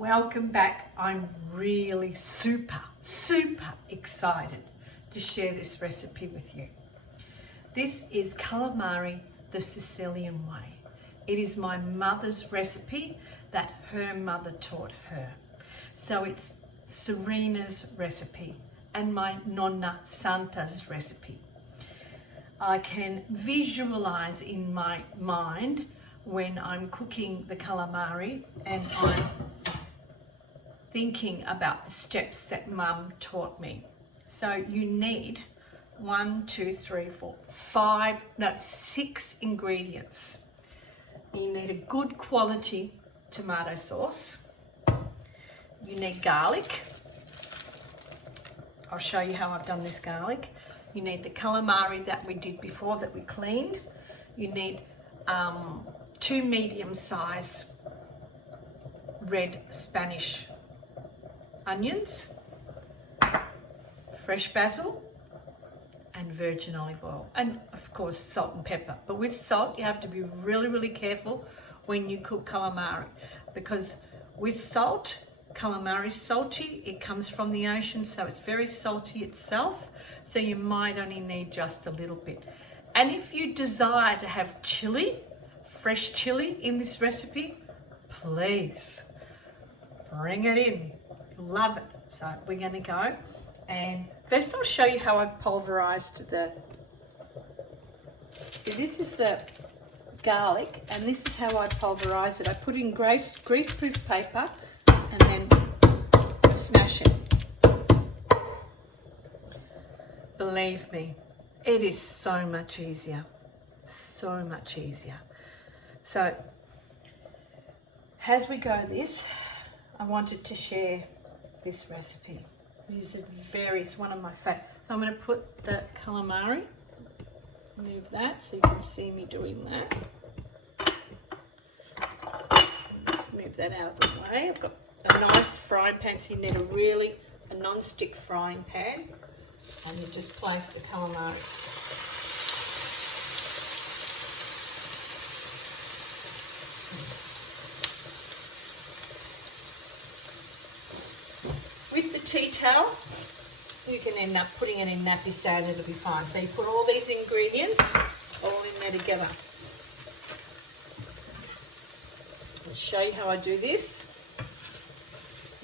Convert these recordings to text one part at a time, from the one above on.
Welcome back. I'm really super excited to share this recipe with you. This is calamari the Sicilian way. It is my mother's recipe that her mother taught her. So it's Sarina's recipe and my nonna Santa's recipe. I can visualize in my mind when I'm cooking the calamari and I'm thinking about the steps that mum taught me. So you need 6 ingredients. You need a good quality tomato sauce. You need garlic. I'll show you how I've done this garlic. You need the calamari that we did before that we cleaned. You need 2 medium-sized red Spanish onions, fresh basil, and virgin olive oil, and of course salt and pepper. But with salt you have to be really careful when you cook calamari, because with salt, calamari is salty. It comes from the ocean, so it's very salty itself, so you might only need just a little bit. And if you desire to have chili, fresh chili in this recipe, please bring it in. Love it. So we're going to go, and first I'll show you how I've pulverized this is the garlic, and this is how I pulverize it. I put in greaseproof paper and then smash it. Believe me, it is so much easier. So much easier. So as we go this, I wanted to share this recipe. It's one of my favorites. So I'm going to put the calamari, move that so you can see me doing that. Just move that out of the way. I've got a nice frying pan, so you need a non-stick frying pan, and you just place the calamari. With the tea towel, you can end up putting it in nappy sand, it'll be fine. So you put all these ingredients all in there together. I'll show you how I do this.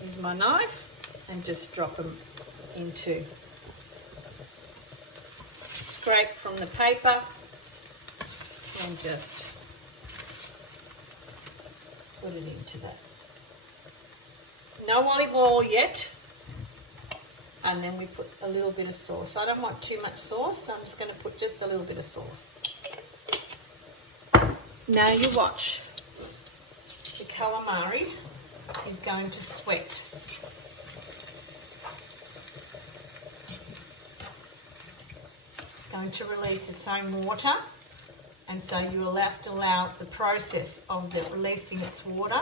Use my knife and just drop them into, scrape from the paper and just put it into that. No olive oil yet. And then we put a little bit of sauce. I don't want too much sauce, so I'm just going to put just a little bit of sauce. Now you watch. The calamari is going to sweat. It's going to release its own water, and so you will have to allow the process of releasing its water.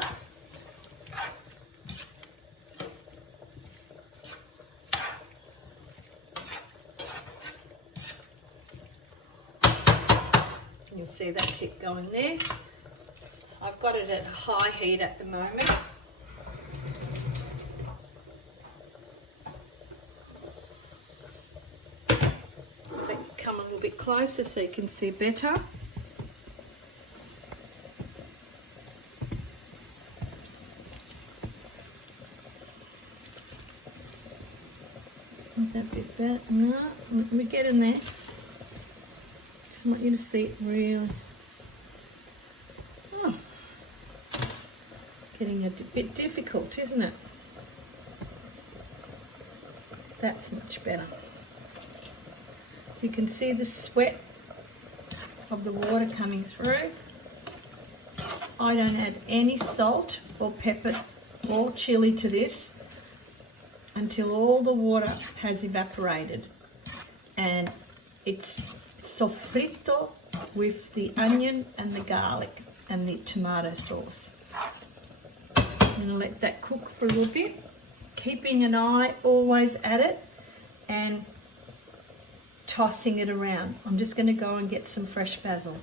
You'll see that kick going there. I've got it at high heat at the moment. Let me come a little bit closer so you can see better. Is that a bit better? No, let me get in there. I want you to see it really. Oh, getting a bit difficult, isn't it? That's much better. So you can see the sweat of the water coming through. I don't add any salt or pepper or chili to this until all the water has evaporated, and it's sofrito with the onion and the garlic and the tomato sauce. I'm going to let that cook for a little bit, keeping an eye always at it and tossing it around. I'm just going to go and get some fresh basil.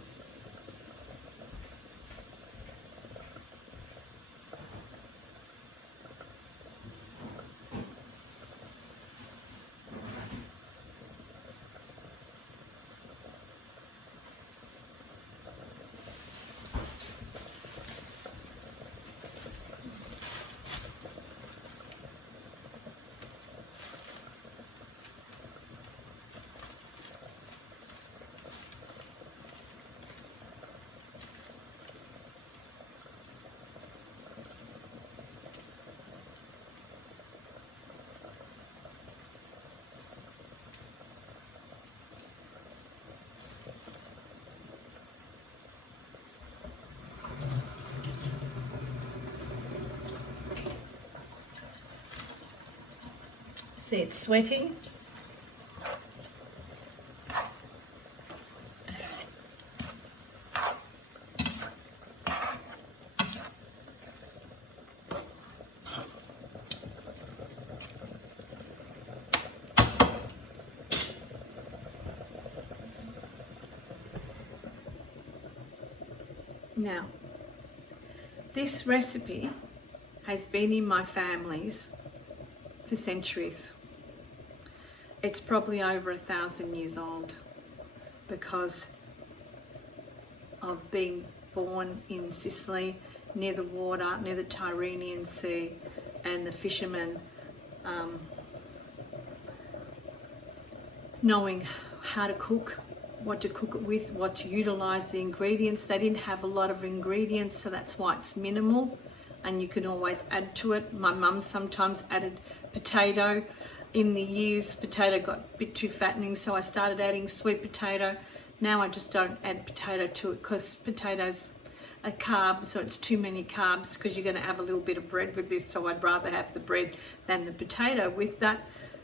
See, it's sweating. Now, this recipe has been in my family's for centuries. It's probably over 1,000 years old because I've been born in Sicily, near the water, near the Tyrrhenian Sea, and the fishermen knowing how to cook, what to cook it with, what to utilize the ingredients. They didn't have a lot of ingredients, so that's why it's minimal, and you can always add to it. My mum sometimes added potato. In the years, potato got a bit too fattening, so I started adding sweet potato. Now I just don't add potato to it because potatoes are carb, so it's too many carbs because you're going to have a little bit of bread with this, so I'd rather have the bread than the potato with that.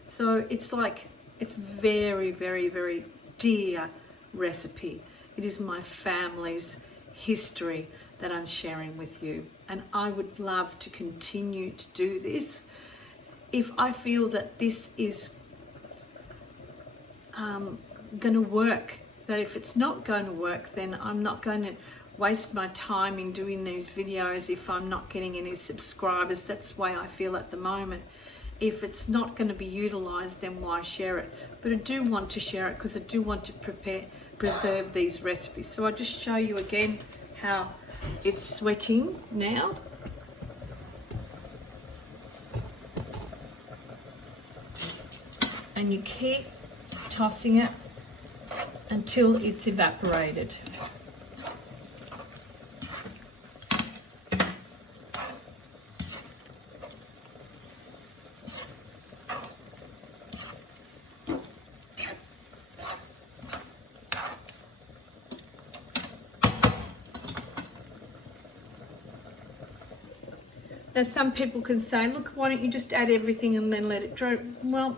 So it's like, it's very, very, very dear recipe. It is my family's history that I'm sharing with you, and I would love to continue to do this. If I feel that this is going to work, that if it's not going to work, then I'm not going to waste my time in doing these videos if I'm not getting any subscribers. That's the way I feel at the moment. If it's not going to be utilized, then why share it? But I do want to share it because I do want to preserve these recipes. So I'll just show you again how it's sweating now. And you keep tossing it until it's evaporated. Now some people can say, look, why don't you just add everything and then let it dry? Well,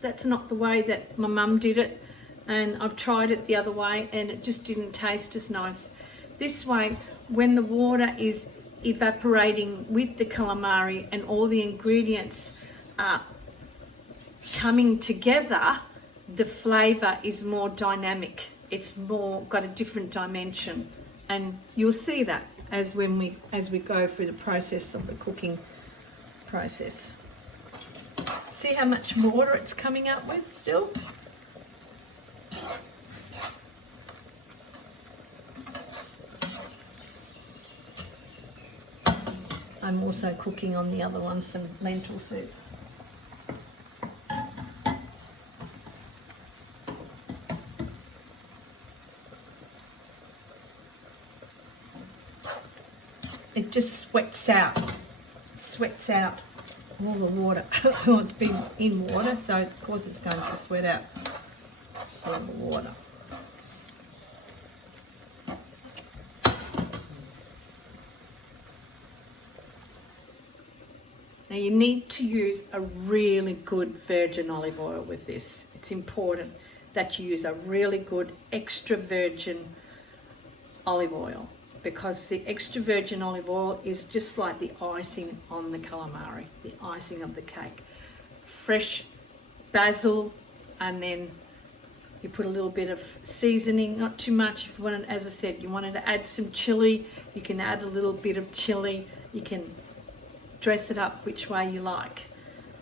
that's not the way that my mum did it, and I've tried it the other way and it just didn't taste as nice. This way, when the water is evaporating with the calamari and all the ingredients are coming together, the flavour is more dynamic. It's more got a different dimension, and you'll see that as we go through the process of the cooking process. See how much water it's coming up with still? I'm also cooking on the other one some lentil soup. It just sweats out all the water. Well, it's been in water, so of course it's going to sweat out all the water. Now you need to use a really good virgin olive oil with this. It's important that you use a really good extra virgin olive oil, because the extra virgin olive oil is just like the icing on the calamari, the icing of the cake. Fresh basil, and then you put a little bit of seasoning, not too much. If you wanted, as I said, you wanted to add some chili, you can add a little bit of chili. You can dress it up which way you like.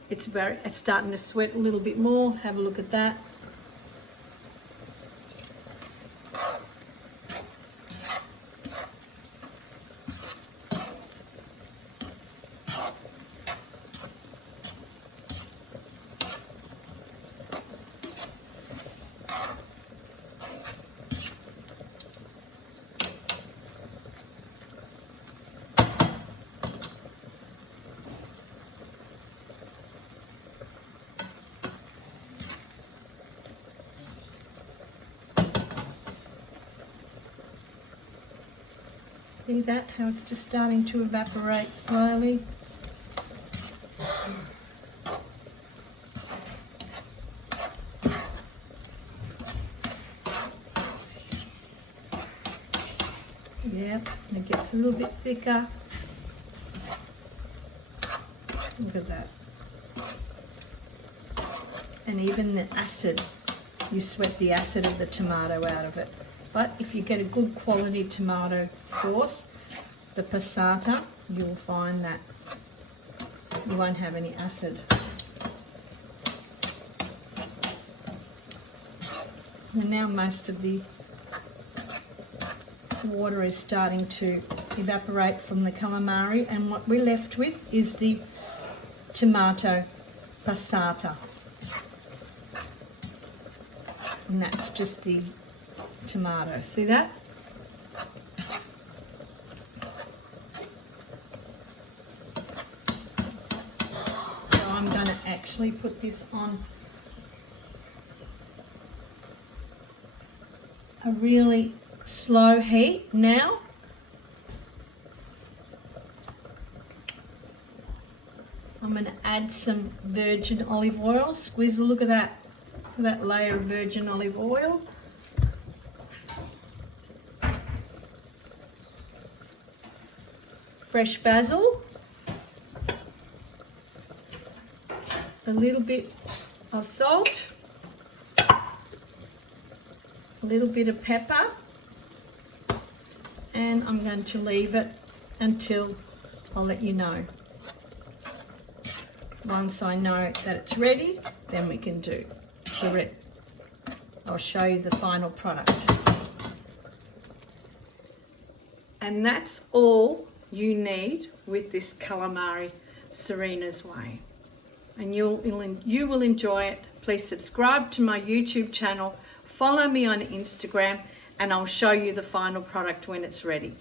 It's starting to sweat a little bit more. Have a look at that. See that, how it's just starting to evaporate slowly? it's a little bit thicker. Look at that. And even the acid, you sweat the acid of the tomato out of it. But if you get a good quality tomato sauce, the passata, you'll find that you won't have any acid. And now most of the water is starting to evaporate from the calamari, and what we're left with is the tomato passata. And that's just the tomato. See that? So I'm going to actually put this on a really slow heat now. I'm going to add some virgin olive oil. Squeeze a look at that. Look at that layer of virgin olive oil. Fresh basil. A little bit of salt. A little bit of pepper. And I'm going to leave it until I'll let you know. Once I know that it's ready, then we can do the rest. I'll show you the final product. And that's all you need with this calamari Sarina's way. And you will enjoy it. Please subscribe to my YouTube channel, follow me on Instagram, and I'll show you the final product when it's ready.